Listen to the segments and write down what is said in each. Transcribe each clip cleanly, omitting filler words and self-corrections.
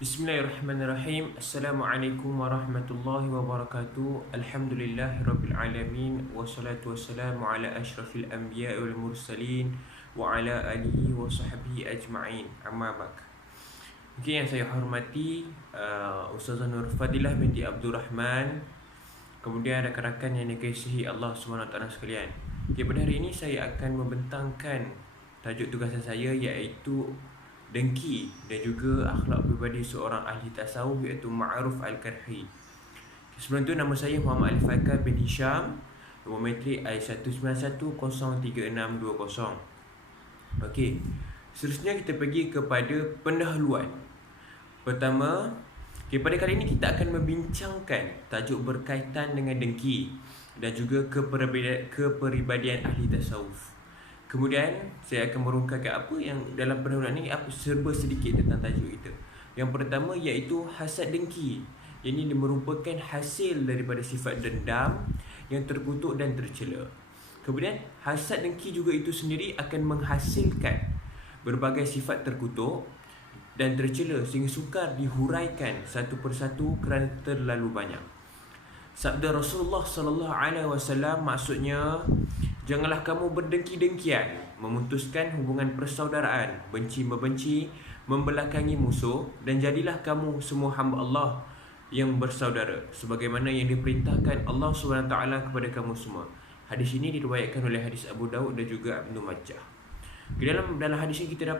Bismillahirrahmanirrahim. Assalamualaikum warahmatullahi wabarakatuh. Alhamdulillahirrabbilalamin. Wassalatu wassalamu ala ashrafil anbiya wal mursalin wa ala alihi wa sahbihi ajma'in. Amma ba'd. Mungkin yang saya hormati Ustazah Nur Fadilah binti Abdul Rahman, kemudian rakan-rakan yang dikasihi Allah SWT sekalian. Okay, pada hari ini saya akan membentangkan tajuk tugasan saya, iaitu dengki dan juga akhlak pribadi seorang ahli tasawuf, iaitu Ma'ruf Al-Karhi. Sebelum tu, nama saya Muhammad Ali Faikal bin Hisham, nombor metrik I1910362. Okey, seterusnya kita pergi kepada pendahuluan. Pertama, pada kali ini kita akan membincangkan tajuk berkaitan dengan dengki dan juga kepribadian ahli tasawuf. Kemudian saya akan merungkaikan apa yang dalam pendahuluan ini, apa serba sedikit tentang tajuk itu. Yang pertama iaitu hasad dengki. Ini merupakan hasil daripada sifat dendam yang terkutuk dan tercela. Kemudian hasad dengki juga itu sendiri akan menghasilkan berbagai sifat terkutuk dan tercela sehingga sukar dihuraikan satu persatu kerana terlalu banyak. Sabda Rasulullah sallallahu alaihi wasallam maksudnya, janganlah kamu berdengki-dengkian, memutuskan hubungan persaudaraan, benci-membenci, membelakangi musuh, dan jadilah kamu semua hamba Allah yang bersaudara, sebagaimana yang diperintahkan Allah SWT kepada kamu semua. Hadis ini diriwayatkan oleh hadis Abu Daud dan juga Ibnu Majah. Dalam hadis ini kita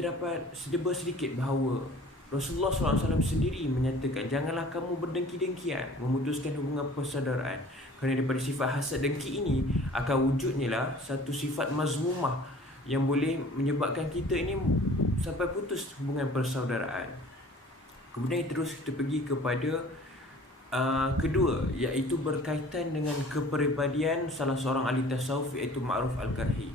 dapat sedikit bahawa Rasulullah SAW sendiri menyatakan, janganlah kamu berdengki-dengkian, memutuskan hubungan persaudaraan. Kerana daripada sifat hasad dengki ini akan wujudnya lah satu sifat mazmumah yang boleh menyebabkan kita ini sampai putus hubungan persaudaraan. Kemudian terus kita pergi kepada kedua, iaitu berkaitan dengan kepribadian salah seorang ahli tasawuf, iaitu Ma'ruf Al-Karhi.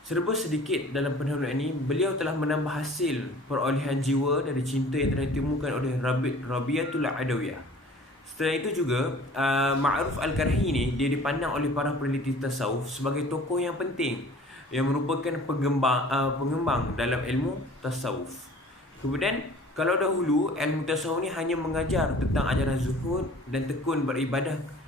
Serba sedikit dalam pendahuluan ini, beliau telah menambah hasil perolehan jiwa dari cinta yang telah ditemukan oleh Rabi'atul Adawiyah. Setelah itu juga, Ma'ruf Al-Karhi ini dia dipandang oleh para peneliti tasawuf sebagai tokoh yang penting yang merupakan pengembang dalam ilmu tasawuf. Kemudian, kalau dahulu ilmu tasawuf ini hanya mengajar tentang ajaran zuhud dan tekun beribadah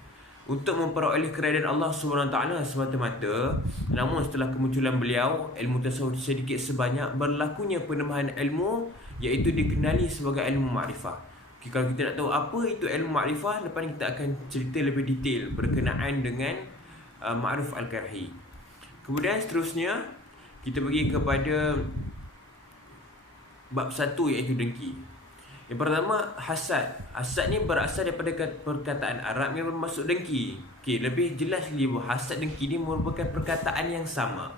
untuk memperoleh keredaan Allah SWT semata-mata. Namun setelah kemunculan beliau, ilmu tasawuf sedikit sebanyak berlakunya penambahan ilmu, iaitu dikenali sebagai ilmu ma'rifah. Okay, kalau kita nak tahu apa itu ilmu ma'rifah, lepas ni kita akan cerita lebih detail berkenaan dengan Ma'ruf Al-Karhi. Kemudian seterusnya kita pergi kepada bab 1, iaitu dengki. Yang pertama, hasad. Hasad ni berasal daripada perkataan Arab yang bermaksud dengki. Okey, lebih jelas lagi, hasad dengki ni merupakan perkataan yang sama,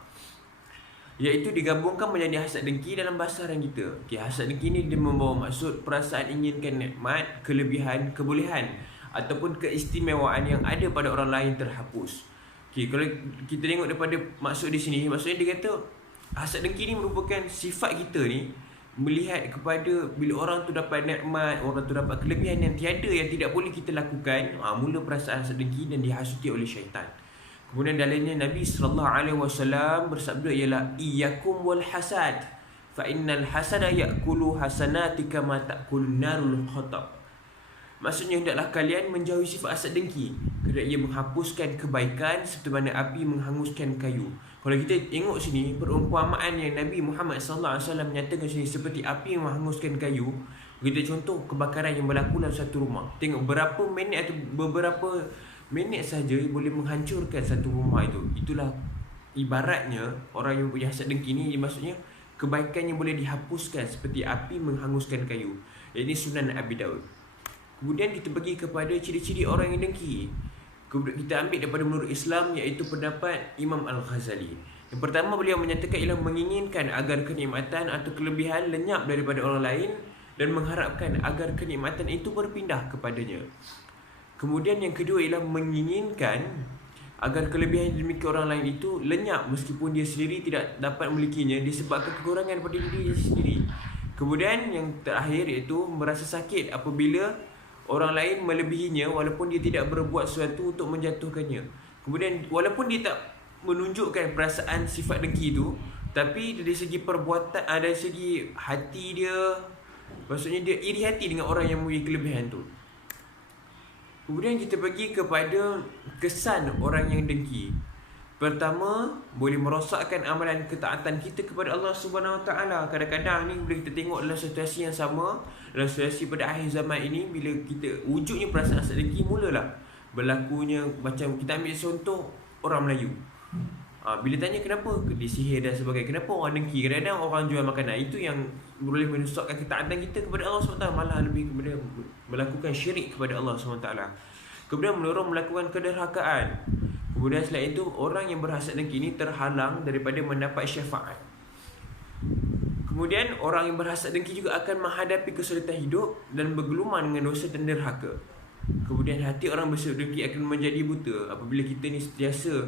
iaitu digabungkan menjadi hasad dengki dalam bahasa Arab kita. Okey, hasad dengki ni dia membawa maksud perasaan inginkan nikmat, kelebihan, kebolehan ataupun keistimewaan yang ada pada orang lain terhapus. Okey, kalau kita tengok daripada maksud di sini, maksudnya dia kata hasad dengki ni merupakan sifat kita ni melihat kepada bila orang tu dapat nikmat, orang tu dapat kelebihan yang tidak boleh kita lakukan, mula perasaan hasad dengki dan dihasuti oleh syaitan. Kemudian dalilnya Nabi SAW bersabda ialah iyyakum wal hasad fa innal hasada ya'kulu hasanatika ma ta'kulun narul khatab. Maksudnya, hendaklah kalian menjauhi sifat hasad dengki kerana ia menghapuskan kebaikan seperti mana api menghanguskan kayu. Kalau kita tengok sini, perumpamaan yang Nabi Muhammad SAW menyatakan sini seperti api yang menghanguskan kayu. Kita contoh kebakaran yang berlaku dalam satu rumah. Tengok berapa minit atau beberapa minit sahaja boleh menghancurkan satu rumah itu. Itulah ibaratnya orang yang punya hasad dengki ni, maksudnya kebaikan yang boleh dihapuskan seperti api menghanguskan kayu. Ini Sunan Abi Daud. Kemudian kita pergi kepada ciri-ciri orang yang dengki. Kita ambil daripada menurut Islam, iaitu pendapat Imam Al-Ghazali. Yang pertama, beliau menyatakan ialah menginginkan agar kenikmatan atau kelebihan lenyap daripada orang lain dan mengharapkan agar kenikmatan itu berpindah kepadanya. Kemudian yang kedua ialah menginginkan agar kelebihan yang dimiliki orang lain itu lenyap meskipun dia sendiri tidak dapat memilikinya disebabkan kekurangan pada diri dia sendiri. Kemudian yang terakhir iaitu merasa sakit apabila orang lain melebihinya walaupun dia tidak berbuat sesuatu untuk menjatuhkannya. Kemudian walaupun dia tak menunjukkan perasaan sifat dengki itu, Tapi dari segi perbuatan, dari segi hati dia, maksudnya dia iri hati dengan orang yang mempunyai kelebihan tu. Kemudian kita pergi kepada kesan orang yang dengki. Pertama, boleh merosakkan amalan ketaatan kita kepada Allah Subhanahu Wa Taala. Kadang-kadang ni bila kita tengok dalam situasi yang sama, dalam situasi pada akhir zaman ini, bila kita wujudnya perasaan rasa dengki mulalah berlakunya. Macam kita ambil contoh orang Melayu. Bila tanya kenapa disihir dan sebagainya, kenapa orang dengki, kadang-kadang orang jual makanan, itu yang boleh merosakkan ketaatan kita kepada Allah SWT, malah lebih kepada melakukan syirik kepada Allah SWT. Kemudian mendorong melakukan kederhakaan. Kemudian selain itu, orang yang berhasad dengki ini terhalang daripada mendapat syafaat. Kemudian orang yang berhasad dengki juga akan menghadapi kesulitan hidup dan bergelumang dengan dosa dan derhaka. Kemudian hati orang berhasad dengki akan menjadi buta. Apabila kita ni sentiasa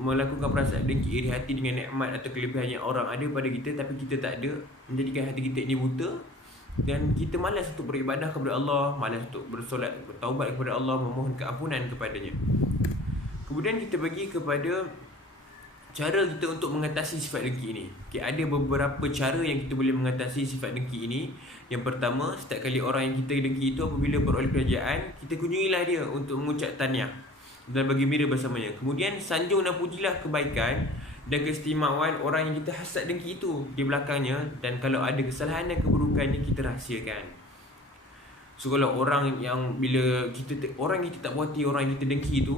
melakukan perasaan dengki, iri hati dengan nikmat atau kelebihan yang orang ada pada kita, tapi kita tak ada, menjadikan hati kita ini buta. Dan kita malas untuk beribadah kepada Allah, malas untuk bersolat, bertaubat kepada Allah, memohon keampunan kepadanya. Kemudian kita pergi kepada cara kita untuk mengatasi sifat dengki ini. Ada beberapa cara yang kita boleh mengatasi sifat dengki ini. Yang pertama, setiap kali orang yang kita dengki itu apabila beroleh kerajaan, kita kunjungilah dia untuk mengucap tahniah dan bergembira bersamanya. Kemudian sanjung dan pujilah kebaikan dan keistimewaan orang yang kita hasad dengki itu di belakangnya. Dan kalau ada kesalahan dan keburukannya, kita rahsiakan. So kalau orang yang orang yang kita tak puas hati, orang yang kita dengki itu,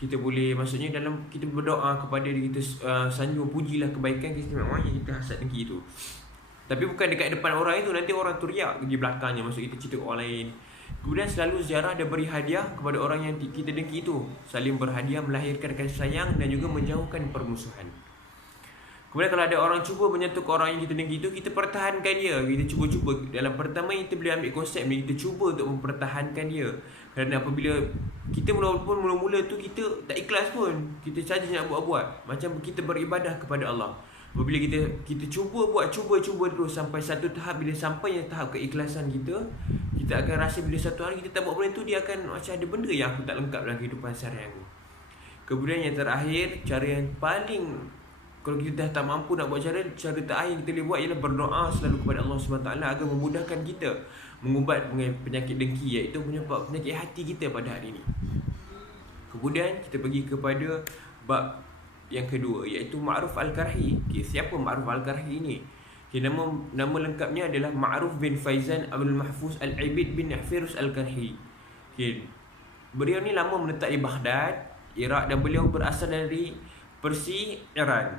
kita boleh, maksudnya dalam kita berdoa kepada dia, kita sanjung pujilah kebaikan keistimewaan yang kita hasad dengki itu. Tapi bukan dekat depan orang itu, nanti orang tu riak di belakangnya, maksud kita cerita orang lain. Kemudian selalu ziarah dan beri hadiah kepada orang yang kita dengki itu. Saling berhadiah melahirkan kasih sayang dan juga menjauhkan permusuhan. Kemudian kalau ada orang cuba menyentuh orang yang kita dengki itu, kita pertahankan dia. Kita cuba-cuba. Dalam pertama kita boleh ambil konsep ni, kita cuba untuk mempertahankan dia. Kerana apabila kita mula-mula tu kita tak ikhlas pun, kita saja nak buat-buat, macam kita beribadah kepada Allah. Apabila kita cuba terus sampai satu tahap, bila sampai tahap keikhlasan kita akan rasa bila satu hari kita tak buat benda tu, dia akan macam ada benda yang aku tak lengkap dalam kehidupan seharian aku. Kemudian yang terakhir, cara yang paling, kalau kita dah tak mampu nak buat cara terakhir yang kita boleh buat ialah berdoa selalu kepada Allah SWT agar memudahkan kita mengubat penyakit dengki, iaitu penyakit hati kita pada hari ini. Kemudian kita pergi kepada bab yang kedua, iaitu Ma'ruf Al-Karhi. Siapa Ma'ruf Al-Karhi ini? Nama lengkapnya adalah Ma'ruf bin Faizan Abdul Mahfuz Al-Ibid bin Firuz Al-Karhi. Beliau ni lama menetap di Baghdad, Iraq, dan beliau berasal dari Persia, Iran.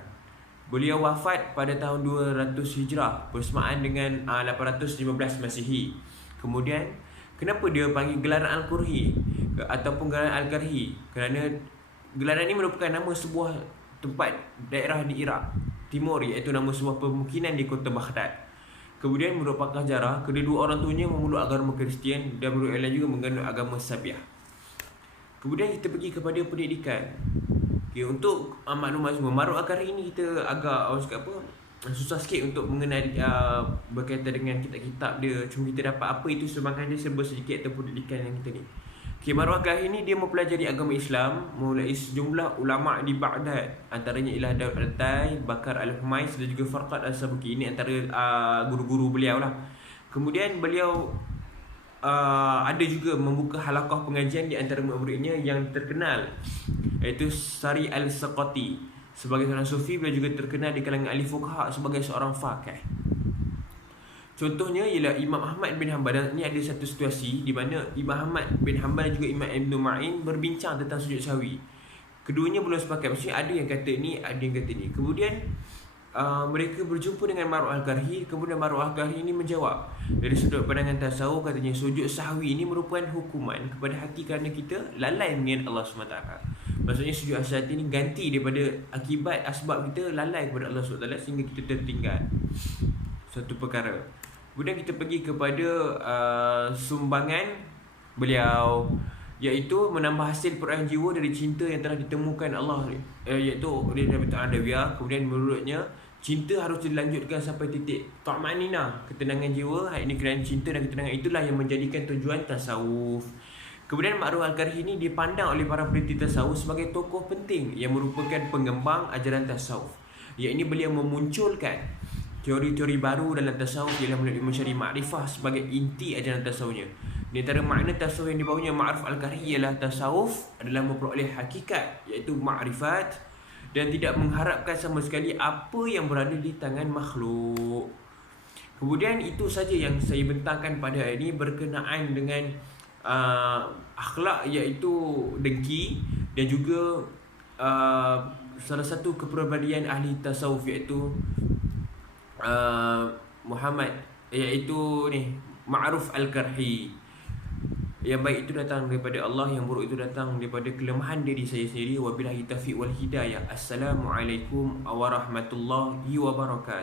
Beliau wafat pada tahun 200 Hijrah bersamaan dengan 815 Masihi. Kemudian kenapa dia panggil gelaran Al-Karhi ataupun gelaran Al-Karhi? Kerana gelaran ini merupakan nama sebuah tempat daerah di Iraq Timur, iaitu nama sebuah pemukiman di kota Baghdad. Kemudian menurut pakar sejarah, kedua orang tuanya memeluk agama Kristian dan menurut lain juga menganut agama Sabiah. Kemudian kita pergi kepada pendidikan. Untuk maklumat semua, Ma'ruf Al-Karhi ini kita agak susah sikit untuk mengenali berkaitan dengan kitab-kitab dia. Cuma kita dapat apa itu sumbangan dia serba sedikit atau pendidikan yang kita ni. Ma'ruf Al-Karhi ini dia mempelajari agama Islam mulai sejumlah ulama di Baghdad, antaranya ialah Daud Al-Tai, Bakar Al-Humais dan juga Farqad Al-Sabuki. Ini antara guru-guru beliau lah. Kemudian beliau ada juga membuka halaqah pengajian di antara murid-muridnya yang terkenal, iaitu Sari Al-Saqati. Sebagai seorang sufi, beliau juga terkenal di kalangan ahli fuqaha sebagai seorang faqih. Contohnya ialah Imam Ahmad bin Hanbal. Dan ini ada satu situasi di mana Imam Ahmad bin Hanbal dan juga Imam Ibn Ma'in berbincang tentang sujud sahwi. Keduanya belum sepakat, maksudnya ada yang kata ni, ada yang kata ni. Kemudian mereka berjumpa dengan Ma'ruf Al-Karhi. Kemudian Ma'ruf Al-Karhi ini menjawab, dari sudut pandangan tasawuf, katanya sujud sahwi ini merupakan hukuman kepada hati kerana kita lalai mengingat Allah SWT. Maksudnya sujud hati ini ganti daripada akibat asbab kita lalai kepada Allah SWT sehingga kita tertinggal suatu perkara. Kemudian kita pergi kepada sumbangan beliau, iaitu menambah hasil perolehan jiwa dari cinta yang telah ditemukan Allah, iaitu oleh Nabi Ta'ala. Kemudian menurutnya cinta harus dilanjutkan sampai titik ta'manina, ketenangan jiwa. Ini kerana cinta dan ketenangan itulah yang menjadikan tujuan tasawuf. Kemudian Ma'ruf Al-Karhi ini dipandang oleh para peneliti tasawuf sebagai tokoh penting yang merupakan pengembang ajaran tasawuf. Iaitu beliau memunculkan teori-teori baru dalam tasawuf ialah melalui mencari makrifah sebagai inti ajaran tasawufnya. Di antara makna tasawuf yang dibawanya Ma'ruf Al-Karhi ialah tasawuf adalah memperoleh hakikat iaitu makrifat dan tidak mengharapkan sama sekali apa yang berada di tangan makhluk. Kemudian itu saja yang saya bentangkan pada hari ini berkenaan dengan akhlak iaitu dengki dan juga salah satu kepribadian ahli tasawuf iaitu Muhammad iaitu ni Ma'ruf Al-Karhi. Yang baik itu datang daripada Allah, yang buruk itu datang daripada kelemahan diri saya sendiri. Wabillahi taufiq wal hidayah. Assalamualaikum warahmatullahi wabarakatuh.